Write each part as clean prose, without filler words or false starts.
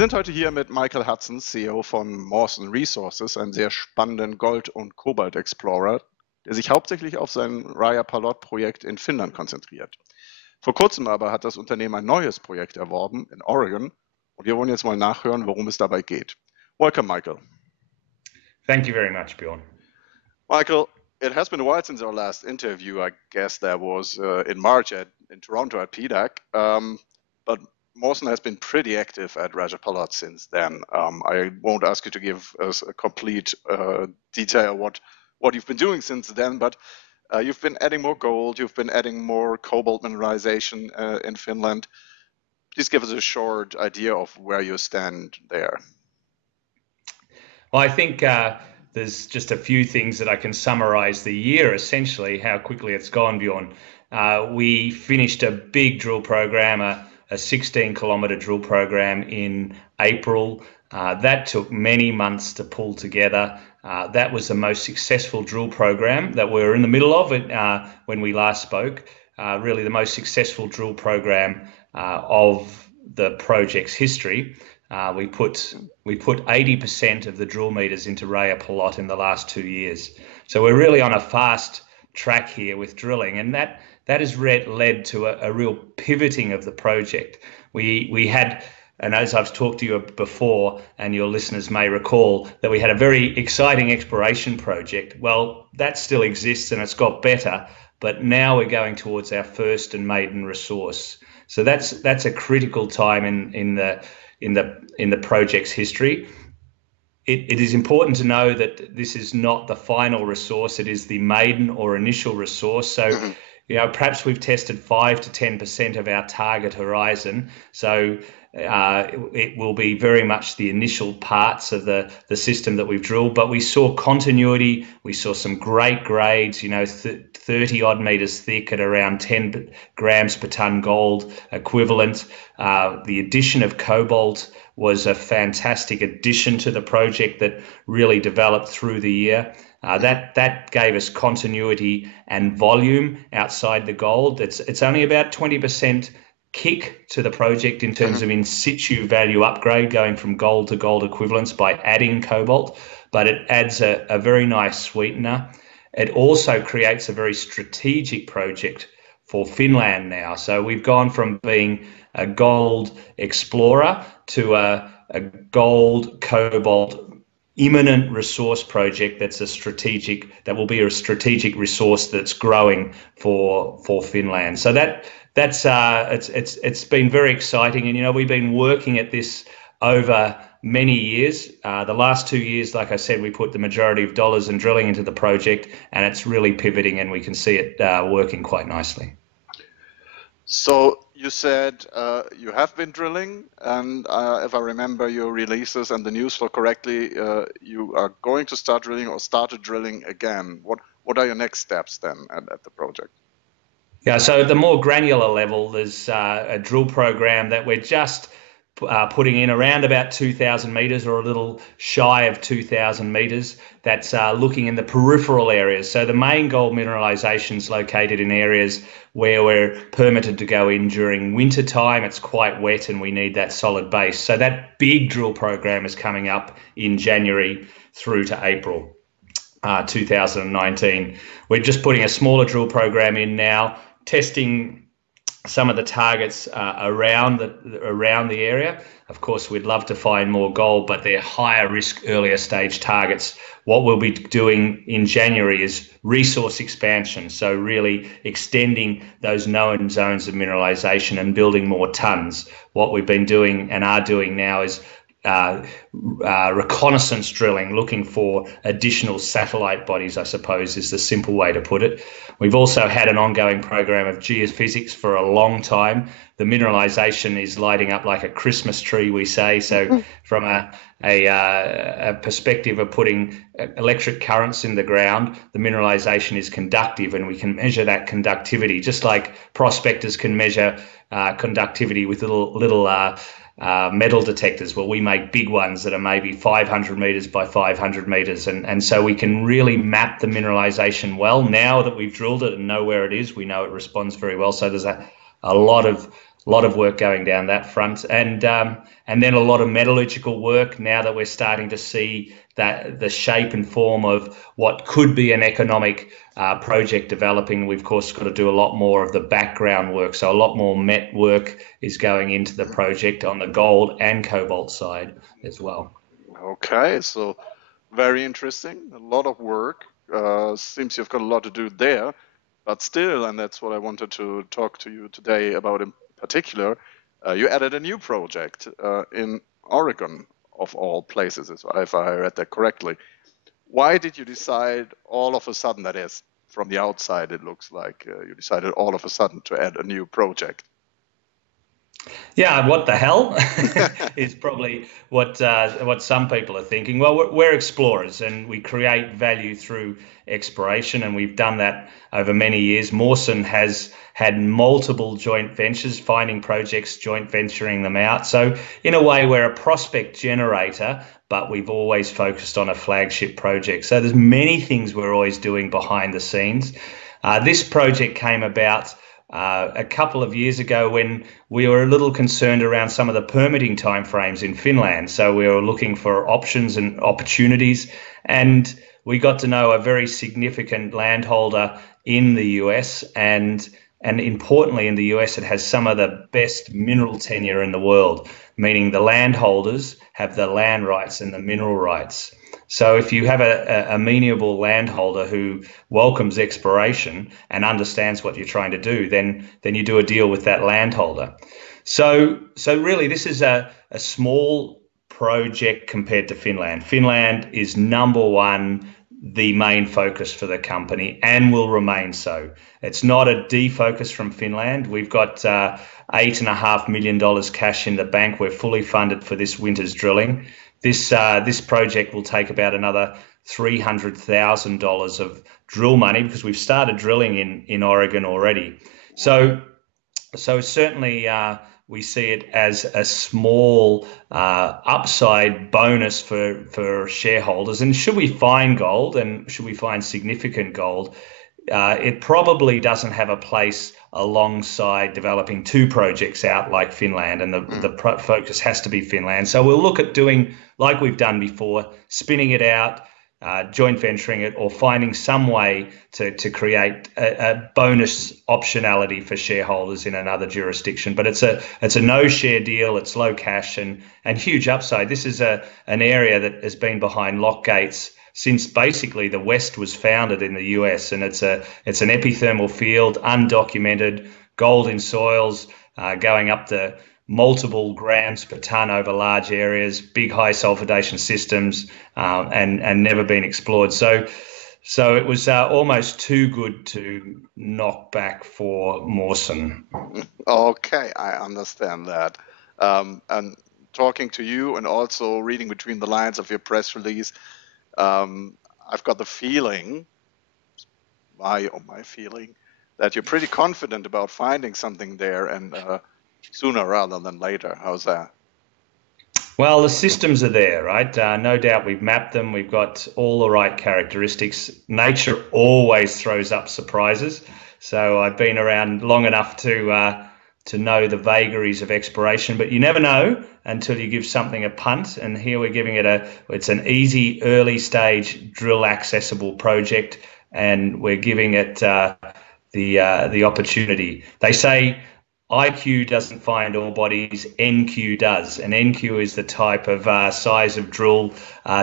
Wir sind heute hier mit Michael Hudson, CEO von Mawson Resources, einem sehr spannenden Gold- und Kobalt-Explorer, der sich hauptsächlich auf sein Rajapalot-Projekt in Finnland konzentriert. Vor kurzem aber hat das Unternehmen ein neues Projekt erworben in Oregon und wir wollen jetzt mal nachhören, worum es dabei geht. Welcome, Michael. Thank you very much, Bjorn. Michael, it has been a while since our last interview. I guess that was in March in Toronto at PDAC, but Mawson has been pretty active at Rajapalot since then. I won't ask you to give us a complete detail what you've been doing since then, but you've been adding more gold, you've been adding more cobalt mineralization in Finland. Please give us a short idea of where you stand there. Well, I think there's just a few things that I can summarize the year, essentially, how quickly it's gone, Bjorn. We finished a big drill program, a 16-kilometer drill program in April. That took many months to pull together. That was the most successful drill program that we were in the middle of when we last spoke. Really the most successful drill program of the project's history. We put 80% of the drill meters into Rajapalot in the last 2 years. So we're really on a fast track here with drilling, and that has led to a real pivoting of the project. We had, and as I've talked to you before, and your listeners may recall, that we had a very exciting exploration project. Well, that still exists and it's got better, but now we're going towards our first and maiden resource. So that's a critical time in the project's history. It is important to know that this is not the final resource. It is the maiden or initial resource. So, perhaps we've tested 5 to 10% of our target horizon. So it will be very much the initial parts of the system that we've drilled. But we saw continuity. We saw some great grades, 30 odd meters thick at around 10 grams per ton gold equivalent. The addition of cobalt was a fantastic addition to the project that really developed through the year. That gave us continuity and volume outside the gold. It's only about 20% kick to the project in terms of in situ value upgrade, going from gold to gold equivalents by adding cobalt, but it adds a very nice sweetener. It also creates a very strategic project for Finland now. So we've gone from being a gold explorer to a gold cobalt imminent resource project that will be a strategic resource that's growing for Finland. So it's been very exciting, and we've been working at this over many years. The last 2 years, like I said, we put the majority of dollars and drilling into the project, and it's really pivoting, and we can see it working quite nicely. So you said you have been drilling, and if I remember your releases and the news flow correctly, you are going to start drilling or started drilling again. What are your next steps then at the project? Yeah, so at the more granular level, there's a drill program that we're just putting in around about 2,000 meters or a little shy of 2,000 meters. That's looking in the peripheral areas. So the main gold mineralization is located in areas where we're permitted to go in during winter time. It's quite wet and we need that solid base. So that big drill program is coming up in January through to April 2019. We're just putting a smaller drill program in now, testing some of the targets around the area. Of course, we'd love to find more gold, but they're higher risk, earlier stage targets. What we'll be doing in January is resource expansion. So really extending those known zones of mineralization and building more tons. What we've been doing and are doing now is reconnaissance drilling, looking for additional satellite bodies, I suppose is the simple way to put it. We've also had an ongoing program of geophysics for a long time. The mineralization is lighting up like a Christmas tree, we say. So from a perspective of putting electric currents in the ground, the mineralization is conductive, and we can measure that conductivity, just like prospectors can measure conductivity with little metal detectors. Well, we make big ones that are maybe 500 meters by 500 meters. And so we can really map the mineralization well. Now that we've drilled it and know where it is, we know it responds very well. So there's a lot lot of work going down that front, and then a lot of metallurgical work now that we're starting to see that the shape and form of what could be an economic project developing. We've of course got to do a lot more of the background work, so a lot more met work is going into the project on the gold and cobalt side as well. Okay, so very interesting. A lot of work. Seems you've got a lot to do there, but still, and that's what I wanted to talk to you today about in particular, you added a new project in Oregon, of all places, if I read that correctly. Why did you decide all of a sudden, that is, from the outside, it looks like you decided all of a sudden to add a new project? Yeah, what the hell is probably what some people are thinking. Well, we're explorers and we create value through exploration, and we've done that over many years. Mawson has had multiple joint ventures, finding projects, joint venturing them out. So in a way, we're a prospect generator, but we've always focused on a flagship project. So there's many things we're always doing behind the scenes. This project came about a couple of years ago when we were a little concerned around some of the permitting timeframes in Finland. So we were looking for options and opportunities, and we got to know a very significant landholder in the US, and importantly in the US, it has some of the best mineral tenure in the world, meaning the landholders have the land rights and the mineral rights. So if you have a amenable landholder who welcomes exploration and understands what you're trying to do, then you do a deal with that landholder. So really, this is a small project compared to Finland. Finland is number one, the main focus for the company, and will remain so. It's not a defocus from Finland. We've got $8.5 million cash in the bank. We're fully funded for this winter's drilling. This project will take about another $300,000 of drill money, because we've started drilling in Oregon already. So certainly we see it as a small upside bonus for shareholders. And should we find gold, and should we find significant gold, it probably doesn't have a place alongside developing two projects out like Finland, and the focus has to be Finland. So we'll look at doing like we've done before, spinning it out, joint venturing it, or finding some way to create a bonus optionality for shareholders in another jurisdiction. But it's a no share deal. It's low cash and huge upside. This is an area that has been behind lock gates since basically the West was founded in the US, and it's an epithermal field, undocumented, gold in soils, going up to multiple grams per ton over large areas, big high sulfidation systems, and never been explored. So it was almost too good to knock back for Mawson. Okay, I understand that. And talking to you and also reading between the lines of your press release, I've got the feeling, my feeling, that you're pretty confident about finding something there, and sooner rather than later. How's that? Well, the systems are there, right? No doubt we've mapped them. We've got all the right characteristics. Nature always throws up surprises. So I've been around long enough to know the vagaries of exploration, but you never know until you give something a punt. And here we're giving it it's an easy early stage drill accessible project, and we're giving it the opportunity. They say IQ doesn't find ore bodies, NQ does, and NQ is the type of size of drill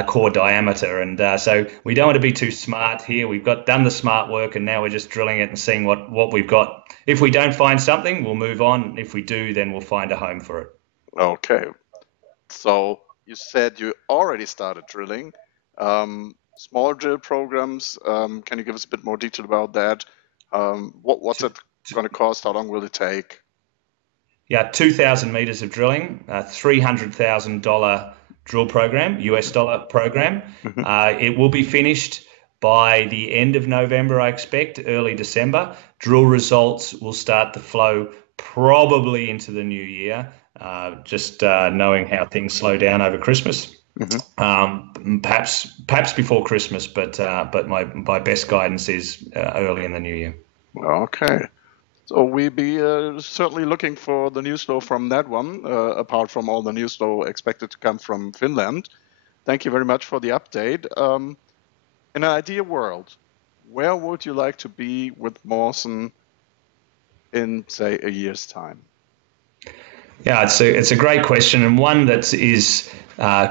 core diameter. And so we don't want to be too smart here. We've done the smart work, and now we're just drilling it and seeing what we've got. If we don't find something, we'll move on. If we do, then we'll find a home for it. Okay. So you said you already started drilling. Small drill programs. Can you give us a bit more detail about that? What's it going to cost? How long will it take? Yeah, 2,000 meters of drilling, $300,000 drill program, US dollar program. It will be finished by the end of November, I expect, early December. Drill results will start to flow probably into the new year, just knowing how things slow down over Christmas. Perhaps before Christmas, but my best guidance is early in the new year. Okay. So we'll be certainly looking for the news flow from that one, apart from all the news flow expected to come from Finland. Thank you very much for the update. In an ideal world, where would you like to be with Mawson in, say, a year's time? Yeah, it's a great question, and one that is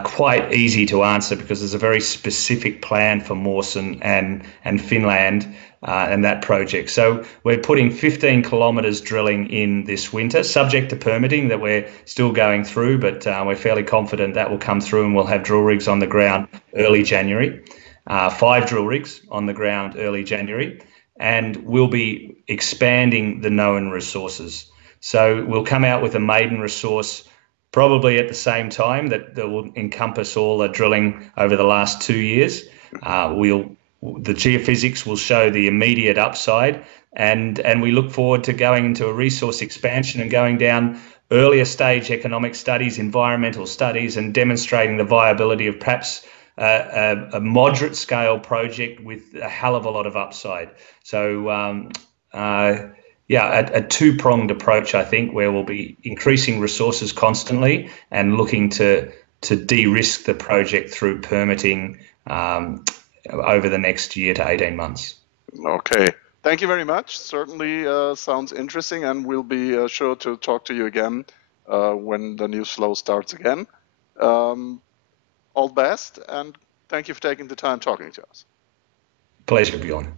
quite easy to answer because there's a very specific plan for Mawson and Finland and that project. So we're putting 15 kilometres drilling in this winter, subject to permitting that we're still going through, but we're fairly confident that will come through, and we'll have drill rigs on the ground early January. 5 drill rigs on the ground early January, and we'll be expanding the known resources. So we'll come out with a maiden resource probably at the same time that will encompass all the drilling over the last 2 years. The geophysics will show the immediate upside, and we look forward to going into a resource expansion and going down earlier stage economic studies, environmental studies, and demonstrating the viability of perhaps a moderate scale project with a hell of a lot of upside. So yeah, a two-pronged approach, I think, where we'll be increasing resources constantly and looking to de-risk the project through permitting over the next year to 18 months. Okay. Thank you very much. Certainly sounds interesting, and we'll be sure to talk to you again when the news flow starts again. All the best, and thank you for taking the time talking to us. Pleasure, Bjorn.